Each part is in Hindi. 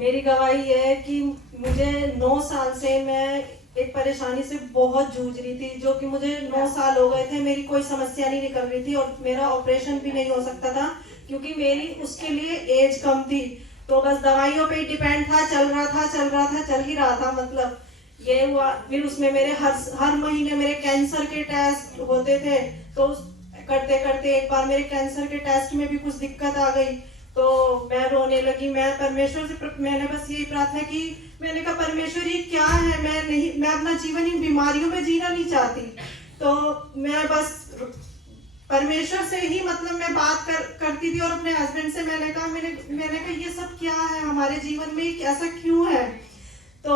मेरी गवाही है कि मुझे 9 साल से मैं एक परेशानी से बहुत जूझ रही थी, जो कि मुझे 9 साल हो गए थे, मेरी कोई समस्या नहीं निकल रही थी और मेरा ऑपरेशन भी नहीं हो सकता था क्योंकि मेरी उसके लिए एज कम थी। तो बस दवाइयों पे डिपेंड था, चल ही रहा था मतलब ये हुआ। फिर उसमें मेरे हर महीने मेरे कैंसर के टेस्ट होते थे, तो करते करते एक बार मेरे कैंसर के टेस्ट में भी कुछ दिक्कत आ गई, तो मैं रोने लगी। मैं परमेश्वर से मैंने बस यही प्रार्थना की, मैंने कहा परमेश्वर ये क्या है, मैं अपना जीवन इन बीमारियों में जीना नहीं चाहती। तो मैं बस परमेश्वर से ही मतलब मैं बात करती थी और अपने हस्बैंड से मैंने कहा ये सब क्या है हमारे जीवन में, ऐसा क्यों है। तो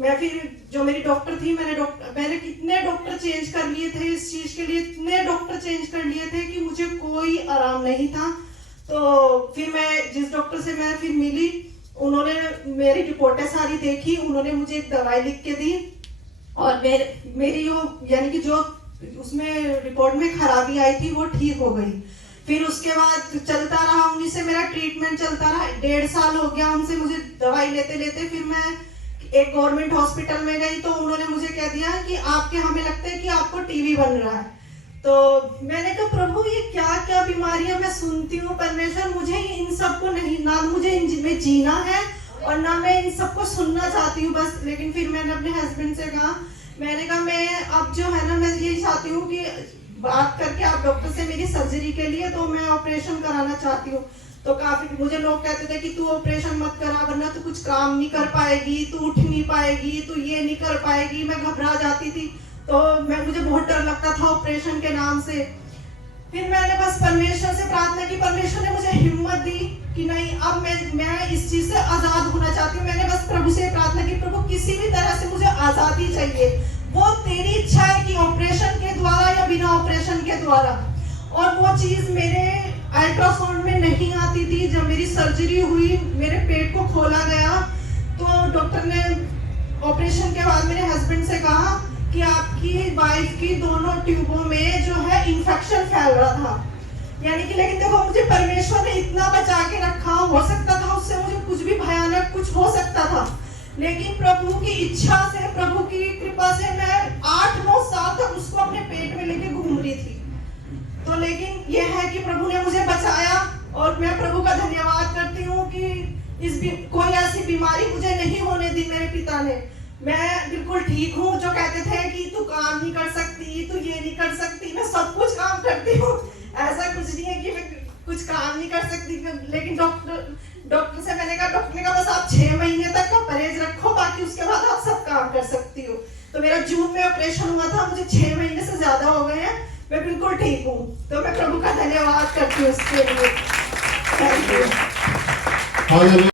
मैं फिर जो मेरी डॉक्टर थी, मैंने कितने डॉक्टर चेंज कर लिए थे इस चीज के लिए, इतने डॉक्टर चेंज कर लिए थे कि मुझे कोई आराम नहीं था। तो फिर मैं जिस डॉक्टर से मैं फिर मिली, उन्होंने मेरी रिपोर्टें सारी देखी, उन्होंने मुझे एक दवाई लिख के दी और मेरी यानी कि जो उसमें रिपोर्ट में खराबी आई थी वो ठीक हो गई। फिर उसके बाद चलता रहा, उन्हीं से मेरा ट्रीटमेंट चलता रहा। 1.5 साल हो गया उनसे मुझे दवाई लेते लेते। फिर मैं एक गवर्नमेंट हॉस्पिटल में गई तो उन्होंने मुझे कह दिया कि आपके हमें लगता है कि आपको टीबी बन रहा है। तो मैंने कहा प्रभु ये क्या क्या बीमारियां मैं सुनती हूँ, परमेश्वर मुझे इन सबको नहीं, ना मुझे इनमें जीना है और ना मैं इन सबको सुनना चाहती हूँ बस। लेकिन फिर मैंने अपने हस्बैंड से कहा, मैंने कहा मैं अब जो है ना, मैं यही चाहती हूँ कि बात करके आप डॉक्टर से मेरी सर्जरी के लिए, तो मैं ऑपरेशन कराना चाहती हूँ। तो काफी मुझे लोग कहते थे कि तू ऑपरेशन मत करा वरना तू कुछ काम नहीं कर पाएगी, तू उठ नहीं पाएगी, तू ये नहीं कर पाएगी। मैं घबरा जाती थी, तो मुझे बहुत डर लगता था ऑपरेशन के नाम से। फिर मैंने बस परमेश्वर से प्रार्थना की, परमेश्वर ने मुझे हिम्मत दी कि नहीं अब मैं इस चीज से आजाद होना चाहती हूँ। मैंने बस प्रभु से प्रार्थना की, प्रभु किसी भी तरह से मुझे आजादी चाहिए, वो तेरी इच्छा है कि ऑपरेशन के द्वारा या बिना ऑपरेशन के द्वारा। और वो चीज मेरे अल्ट्रासाउंड में नहीं आती थी। जब मेरी सर्जरी हुई, मेरे पेट को खोला गया, तो डॉक्टर ने ऑपरेशन के बाद मेरे हस्बैंड से कहा कि आपकी वाइफ की दोनों ट्यूबों में जो है इंफेक्शन फैल रहा था। यानी कि लेकिन देखो मुझे परमेश्वर ने इतना बचा के रखा, हो सकता था उससे मुझे कुछ भी भयानक कुछ हो सकता था, लेकिन प्रभु की इच्छा से, प्रभु की कृपा से मैं 8-9 साल तक उसको अपने पेट में लेके घूम रही थी। तो लेकिन यह है कि प्रभु ने मुझे बचाया और मैं प्रभु का धन्यवाद करती हूँ कि कोई ऐसी बीमारी मुझे नहीं होने दी मेरे पिता ने। मैं बिल्कुल ठीक हूँ। जो कहते थे कि तू काम नहीं कर सकती, तू ये नहीं कर सकती, मैं सब कुछ काम करती हूँ। ऐसा कुछ नहीं है कि मैं कुछ काम नहीं कर सकती। लेकिन डॉक्टर से मैंने कहा, डॉक्टर ने कहा बस आप 6 महीने तक का परहेज रखो, बाकी उसके बाद आप सब काम कर सकती हो। तो मेरा जून में ऑपरेशन हुआ था, मुझे 6 महीने से ज्यादा हो गए हैं, मैं बिल्कुल ठीक हूँ। तो मैं प्रभु का धन्यवाद करती हूँ उसके लिए। Thank you.